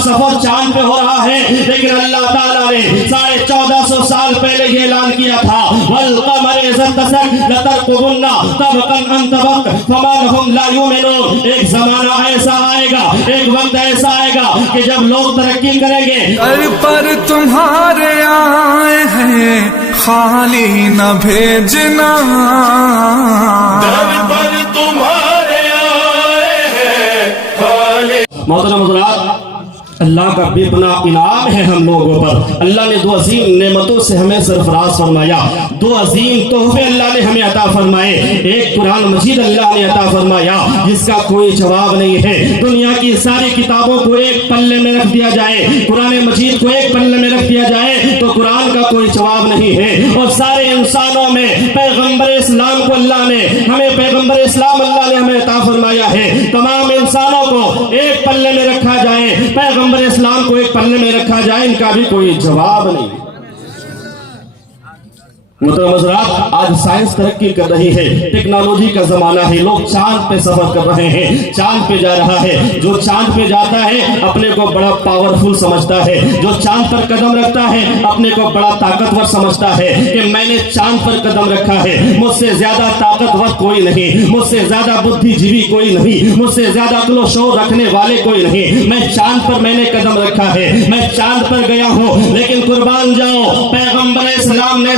सफर चांद पे हो रहा है, लेकिन अल्लाह ताला ने 1450 साल पहले ये ऐलान किया था, वल कमर इज़्तसक लतरकुबुन्ना तबकन अन तबक फमा लहुम ला युमिनून। एक जमाना ऐसा आएगा, एक वक्त ऐसा आएगा कि जब लोग तरक्की करेंगे। घर पर तुम्हारे आए हैं खाली न भेजना, घर पर तुम्हारे आए हैं खाली। मोहतरम हज़रात, अल्लाह का बेपना इनाम है हम लोगों पर। अल्लाह ने दो अजीम नेमतों से हमें सरफराज फरमाया, दो अजीम तोहफे अल्लाह ने हमें अता फरमाए। एक कुरान मजीद अल्लाह ने अता फरमाया जिसका कोई जवाब नहीं है। दुनिया की सारी किताबों को एक पल्ले में रख दिया जाए, कुरान मजीद को एक पल्ले में रख दिया जाए तो कुरान का कोई जवाब नहीं है। और सारे इंसानों में पैगम्बर इस्लाम को अल्लाह ने हमें, पैगम्बर इस्लाम अल्लाह ने हमें अता फरमाया है। तमाम इंसानों को एक पल्ले में रखा जाए, पैगम्बर इस्लाम को एक पल्ले में रखा जाए, इनका भी कोई जवाब नहीं। मोहतरम हज़रात, आज साइंस तरक्की कर रही है, टेक्नोलॉजी का जमाना है, लोग चांद पे सफर कर रहे हैं, चांद पे जा रहा है। जो चांद पे जाता है अपने को बड़ा पावरफुल समझता है, जो चांद पर कदम रखता है अपने को बड़ा ताकतवर समझता है कि मैंने चांद पर कदम रखा है, मुझसे ज्यादा ताकतवर कोई नहीं, मुझसे ज्यादा बुद्धिजीवी कोई नहीं, मुझसे ज्यादा अक्ल शौर रखने वाले कोई नहीं। मैं चांद पर मैंने कदम रखा है, मैं चांद पर गया हूँ। लेकिन कुर्बान जाओ, पैगम्बर इस्लाम ने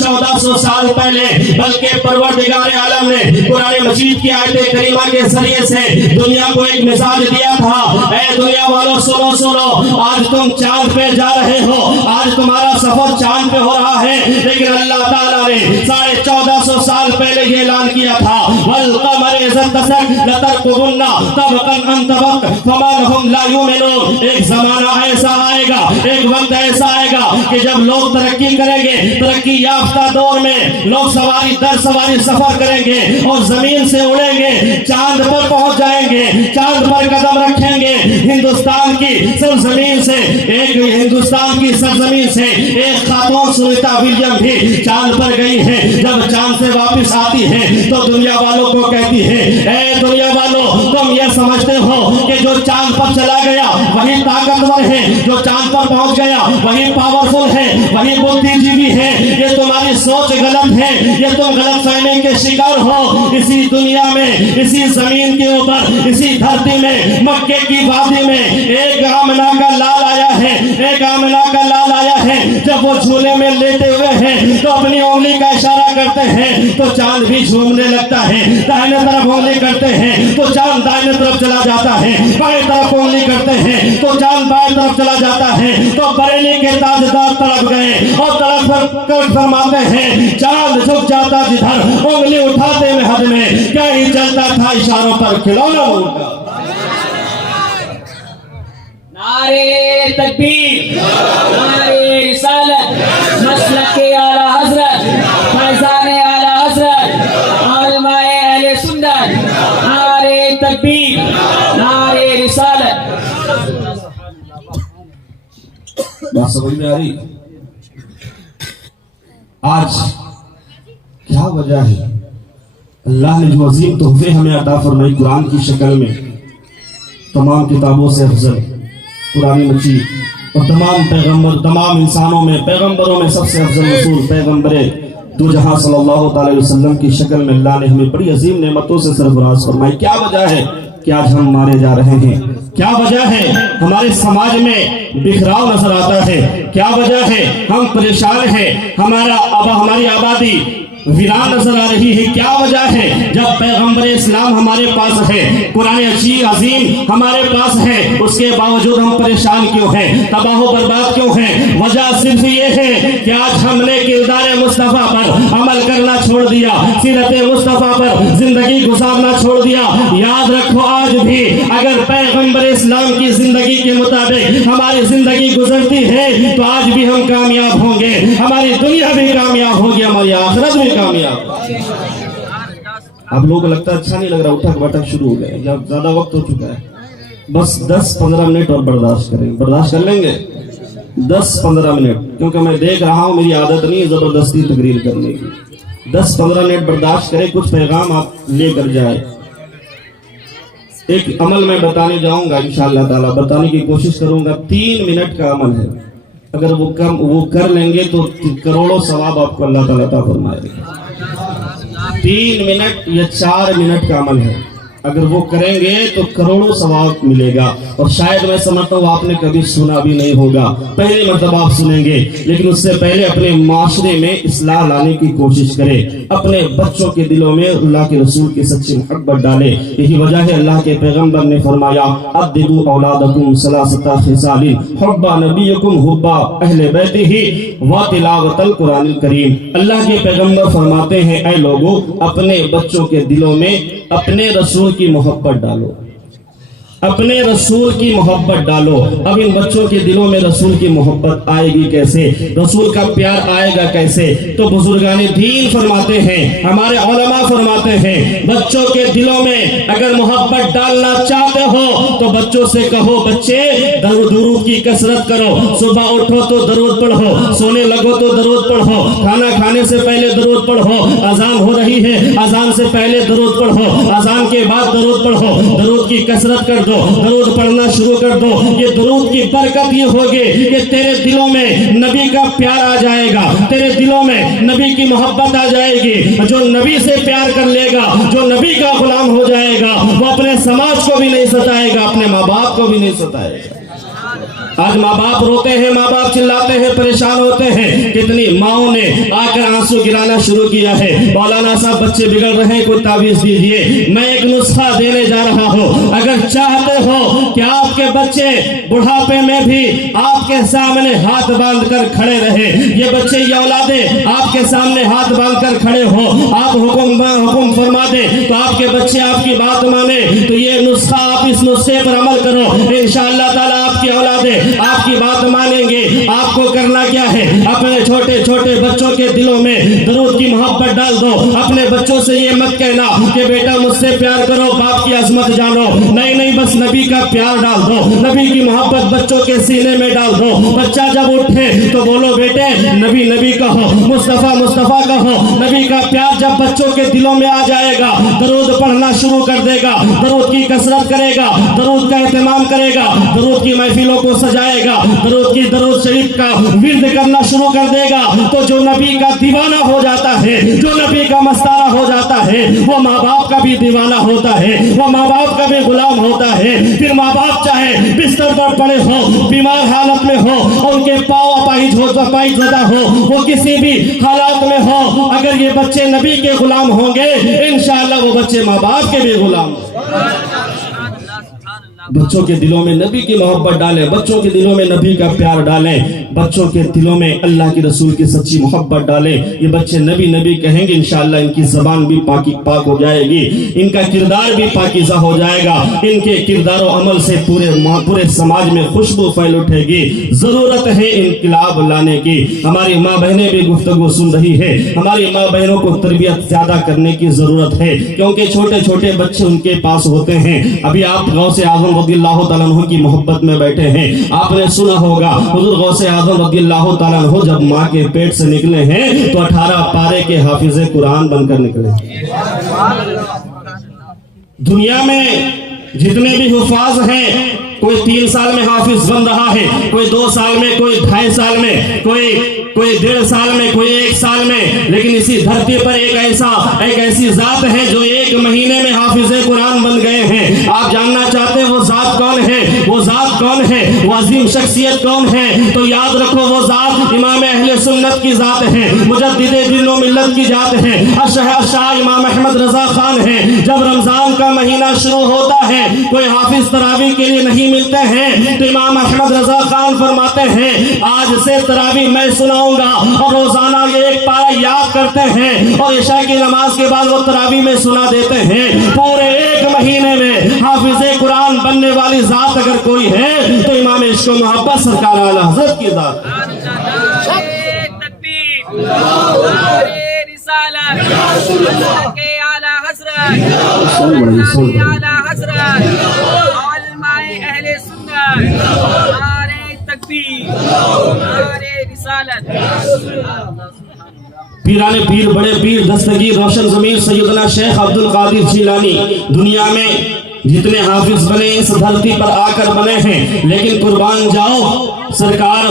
1450 साल पहले, बल्कि परवरदिगार आलम ने कुरान मजीद की आयत करीमा के जरिए से दुनिया को एक मिजाज दिया था। ऐ दुनिया वालों, सुनो सुनो, आज तुम चांद पे जा रहे हो, आज तुम्हारा सफर चांद पे हो रहा है, लेकिन अल्लाह ताला ने 1450 साल पहले ये ऐलान किया था, वल कमर इज़्तसक लतरकुबुन्ना तबकन अन तबक फमा लहुम ला युमिनून। एक जमाना ऐसा आएगा, एक वक्त ऐसा आएगा कि जब लोग तरक्की करेंगे, तरक्की याफ्ता दौर में लोग सवारी दर सवारी सफर करेंगे और जमीन से उड़ेंगे, चांद पर पहुंच जाएंगे, चांद पर कदम रखेंगे। हिंदुस्तान की सरजमीन से, एक हिंदुस्तान की सरजमीन से एक खातून सुनीता विलियम भी चांद पर गई है। जब चांद से वापस आती है तो दुनिया वालों को कहती है, ऐ दुनिया वालों, तुम ये समझते हो कि जो चांद पर चला गया वही ताकतवर है, जो चांद पर पहुंच गया वही पावरफुल है, वही बुद्धिजीवी है। ये तुम्हारी सोच गलत है, ये तुम गलत फहमी के शिकार हो। इसी दुनिया में, इसी जमीन के ऊपर, इसी धरती में, मक्के की वादी में एक आमना का लाल आया है, एक आमना का लाल आया है। जब वो झूले में लेटे हुए हैं तो अपनी उंगली का इशारा करते हैं तो चांद भी झूमने लगता है। दाहिने तरफ उंगली करते हैं तो चांद दाहिने तरफ चला जाता है, बाएं तरफ उंगली करते हैं तो चांद बाएं तरफ चला जाता है। तो बरेली के ताजदार तड़प गए और तड़प कर फरमाते हैं, चांद झुक जाता जिधर, उंगली उठाते में हद में, क्या ही चलता था इशारों पर खिलौना उनका। नारे तकबीर, नारे रिसालत, मसलके आला हजरत, फैज़ाने आला हजरत, आलमाए अहले सुन्नत। नारे तकबीर, नारे रिसालत। बात समझ में आ रही? आज क्या वजह है? अल्लाह ने जो अजीम तोहफे हमें अता फरमाई कुरान की शक्ल में, तमाम किताबों से अफजल कुरान मजीद और तमाम पैगंबर, तमाम इंसानों में, पैगंबरों में सबसे अफजल रसूल पैगंबर दो जहां सल्लल्लाहु अलैहि वसल्लम की शक्ल में अल्लाह ने हमें बड़ी अजीम नेमतों से सरफराज फरमाई। क्या वजह है कि आज हम मारे जा रहे हैं? क्या वजह है हमारे समाज में बिखराव नजर आता है? क्या वजह है हम परेशान हैं, हमारी आबादी वीरान नजर आ रही है? क्या वजह है जब पैगंबर इस्लाम हमारे पास है, कुरान अजीम हमारे पास है, उसके बावजूद हम परेशान क्यों हैं, तबाह बर्बाद क्यों हैं? वजह सिर्फ ये है कि आज हमने किरदार मुस्तफ़ा पर अमल करना छोड़ दिया, सीरत मुस्तफ़ा पर जिंदगी गुजारना छोड़ दिया। याद रखो, आज भी अगर पैगंबर इस्लाम की जिंदगी के मुताबिक हमारी जिंदगी गुजरती है तो आज भी हम कामयाब होंगे, हमारी दुनिया भी कामयाब होगी, हमारी आखिरत भी कामयाब। अब लोगों को लगता है अच्छा नहीं लग रहा, उठक बैठक शुरू हो गए, जब ज्यादा वक्त हो चुका है, बस 10-15 मिनट और बर्दाश्त करेंगे। बर्दाश्त कर लेंगे 10-15 मिनट, क्योंकि मैं देख रहा हूं मेरी आदत नहीं जबरदस्ती तकरीर करने की। 10-15 मिनट बर्दाश्त करें, कुछ पैगाम आप लेकर जाए। ایک عمل میں بتانے جاؤں گا انشاءاللہ تعالیٰ، بتانے کی کوشش کروں گا. 3 منٹ کا عمل ہے، اگر وہ کر لیں گے تو کروڑوں ثواب آپ کو اللہ تعالیٰ عطا فرمائے گا. 3 منٹ یا 4 منٹ کا عمل ہے، اگر وہ کریں گے تو کروڑوں ثواب ملے گا. اور شاید میں سمجھتا ہوں آپ نے کبھی سنا بھی نہیں ہوگا، پہلی مرتبہ آپ سنیں گے. لیکن اس سے پہلے اپنے معاشرے میں اصلاح لانے کی کوشش کریں، اپنے بچوں کے دلوں میں اللہ کے رسول کی سچی محبت ڈالیں. یہی وجہ ہے اللہ کے پیغمبر نے فرمایا ادبوا اولادکم ثلاثۃ خصال حب نبیکم حب اہل بیتہ وتلاوت القرآن الکریم. اللہ کے پیغمبر فرماتے ہیں اے لوگو اپنے بچوں کے دلوں میں اپنے رسول کی محبت ڈالو، اپنے رسول کی محبت ڈالو. اب ان بچوں کے دلوں میں رسول کی محبت آئے گی کیسے، رسول کا پیار آئے گا کیسے؟ تو بزرگان دین فرماتے ہیں، ہمارے علماء فرماتے ہیں بچوں کے دلوں میں اگر محبت ڈالنا چاہتے ہو تو بچوں سے کہو بچے درود کی کثرت کرو، صبح اٹھو تو درود پڑھو، سونے لگو تو درود پڑھو، کھانا کھانے سے پہلے درود پڑھو، اذان ہو رہی ہے اذان سے پہلے درود پڑھو، اذان کے بعد درود پڑھو، درود کی کثرت کر دو، درود پڑھنا شروع کر دو. یہ درود کی برکت یہ ہوگی کہ تیرے دلوں میں نبی کا پیار آ جائے گا، تیرے دلوں میں نبی کی محبت آ جائے گی. جو نبی سے پیار کر لے گا، جو نبی کا غلام ہو جائے گا، وہ اپنے سماج کو بھی نہیں ستائے گا، اپنے ماں باپ کو بھی نہیں ستائے گا. آج ماں باپ روتے ہیں، ماں باپ چلاتے ہیں، پریشان ہوتے ہیں. کتنی ماؤں نے آ کر آنسو گرانا شروع کیا ہے، مولانا صاحب بچے بگڑ رہے ہیں، کوئی تعویذ دیجئے. میں ایک نسخہ دینے جا رہا ہوں. اگر چاہتے ہو کہ آپ کے بچے بڑھاپے میں بھی آپ کے سامنے ہاتھ باندھ کر کھڑے رہے، یہ بچے یہ اولادیں آپ کے سامنے ہاتھ باندھ کر کھڑے ہو، آپ حکم فرما دیں تو آپ کے بچے آپ کی بات مانے، تو یہ نسخہ آپ اس نسخے پر عمل کرو، انشاءاللہ تعالیٰ آپ کی اولادیں آپ کی بات مانیں گے. آپ کو کرنا کیا ہے، اپنے چھوٹے چھوٹے بچوں کے دلوں میں درود کی محبت ڈال دو. اپنے بچوں سے یہ مت کہنا کہ بیٹا مجھ سے پیار کرو، باپ کی عظمت جانو، نہیں نہیں، بس نبی کا پیار ڈال دو، نبی کی محبت بچوں کے سینے میں ڈال دو. بچہ جب اٹھے تو بولو بیٹے نبی نبی کہو، مصطفیٰ مصطفیٰ کہو. نبی کا پیار جب بچوں کے دلوں میں آ جائے گا، درود پڑھنا شروع کر دے گا، درود کی کثرت کرے گا، درود کا اہتمام کرے گا، درود کی محفلوں کو سجائے گا، درود شریف کا ورد کرنا شروع کر دے گا. تو جو نبی کا دیوانہ ہو جاتا ہے، جو نبی کا مستانہ ہو جاتا ہے، وہ ماں باپ کا بھی دیوانہ ہوتا ہے، وہ ماں باپ کا بھی غلام ہوتا ہے. پھر ماں باپ چاہے بستر پر پڑے ہو، بیمار حالت میں ہو، ان کے پاؤں اپاہج زدہ ہو، وہ کسی بھی حالات میں ہو، اگر یہ بچے نبی کے غلام ہوں گے انشاءاللہ وہ بچے ماں باپ کے بھی غلام ہوں. بچوں کے دلوں میں نبی کی محبت ڈالیں، بچوں کے دلوں میں نبی کا پیار ڈالیں، بچوں کے دلوں میں اللہ کے رسول کی سچی محبت ڈالیں. یہ بچے نبی نبی کہیں گے انشاءاللہ ان کی زبان بھی پاک ہو جائے گی، ان کا کردار بھی پاکیزہ ہو جائے گا، ان کے کردار و عمل سے پورے سماج میں خوشبو پھیل اٹھے گی. ضرورت ہے انقلاب لانے کی. ہماری ماں بہنیں بھی گفتگو سن رہی ہے، ہماری ماں بہنوں کو تربیت زیادہ کرنے کی ضرورت ہے، کیونکہ چھوٹے چھوٹے بچے ان کے پاس ہوتے ہیں. ابھی آپ غوث اعظم رضی اللہ تعالیٰ عنہ کی محبت میں بیٹھے ہیں، آپ نے سنا ہوگا حضور غوث اعظم رضی اللہ تعالیٰ عنہ جب ماں کے پیٹ سے نکلے ہیں تو 18 پارے کے حافظ قرآن بن کر نکلے. دنیا میں جتنے بھی حفاظ ہیں، کوئی 3 سال میں حافظ بن رہا ہے، کوئی 2 سال میں، کوئی 2.5 سال میں، کوئی 1.5 سال میں، کوئی 1 سال میں. لیکن اسی دھرتی پر ایک ایسی ذات ہے جو 1 مہینے میں حافظ قرآن بن گئے ہیں. آپ جاننا چاہتے ہیں وہ ذات کون ہے؟ وہ ذات کون ہے؟ وہ عظیم شخصیت کون ہے؟ تو یاد رکھو وہ ذات امام اہل سنت کی ذات ہے، مجدد دین و ملت کی ذات ہے، شاہ امام احمد رضا خان ہے. جب رمضان کا مہینہ شروع ہوتا ہے کوئی حافظ تراویح کے لیے نہیں ملتے ہیں تو امام احمد رضا خان فرماتے ہیں آج سے تراویح میں سناؤں گا، اور روزانہ یہ 1 پارہ یاد کرتے ہیں اور عشاء کی نماز کے بعد وہ تراویح میں سنا دیتے ہیں. پورے 1 مہینے میں حافظ قرآن بننے والی ذات اگر کوئی ہے تو امام عشق و محبت سرکار اعلی حضرت کی ذات. پیران پیر، بڑے پیر، دستگیر روشن ضمیر سیدنا شیخ عبد القادر جیلانی دنیا میں जितने हाफिज बने इस धरती पर आकर बने हैं, लेकिन कुर्बान जाओ सरकार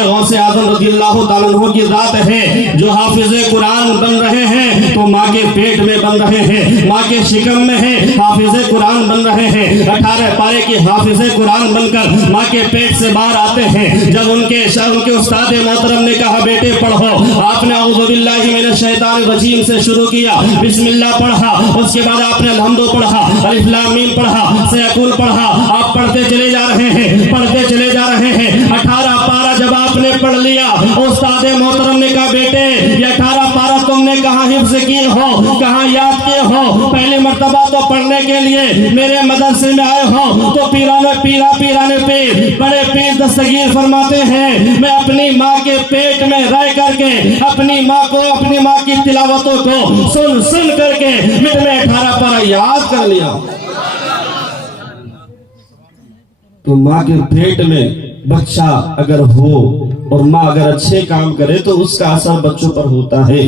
गौसे आजम रज़ियल्लाहु ताला अन्हु की जात है। जो हाफिज कुरान बन रहे हैं तो माँ के पेट में बन रहे हैं, माँ के शिकम में है हाफिज कुरान बन रहे हैं। 18 पारे के हाफिज कुरान बनकर माँ के पेट से बाहर आते हैं। जब उनके उस्ताद मोहतरम ने कहा बेटे पढ़ो, आपने औज़ु बिल्लाहि मिनश शैतानिर रजीम से शुरू किया, बिस्मिल्लाह पढ़ा, उसके बाद आपने अलहम्दु पढ़ा, अलिफ लाम मीम पढ़ा, सयकुल पढ़ा। आप पढ़ते चले जा रहे हैं, पढ़ते चले जा रहे हैं। 18 पारा जब आपने पढ़ लिया, उस्ताद मोहतरम ने कहा बेटे ये 18 पारा तुमने कहाँ हिफ्ज़ किए हो, कहाँ याद किए हो? पहली मर्तबा तो पढ़ने के लिए मेरे मदरसे में आए हो तो पीराने पीर बड़े पीर दस्तगीर फरमाते हैं मैं अपनी माँ के पेट में रह करके अपनी माँ की तिलावतों को सुन करके मैंने 18 पारा याद कर लिया। तो माँ के पेट में बच्चा अगर हो और माँ अगर अच्छे काम करे तो उसका असर बच्चों पर होता है।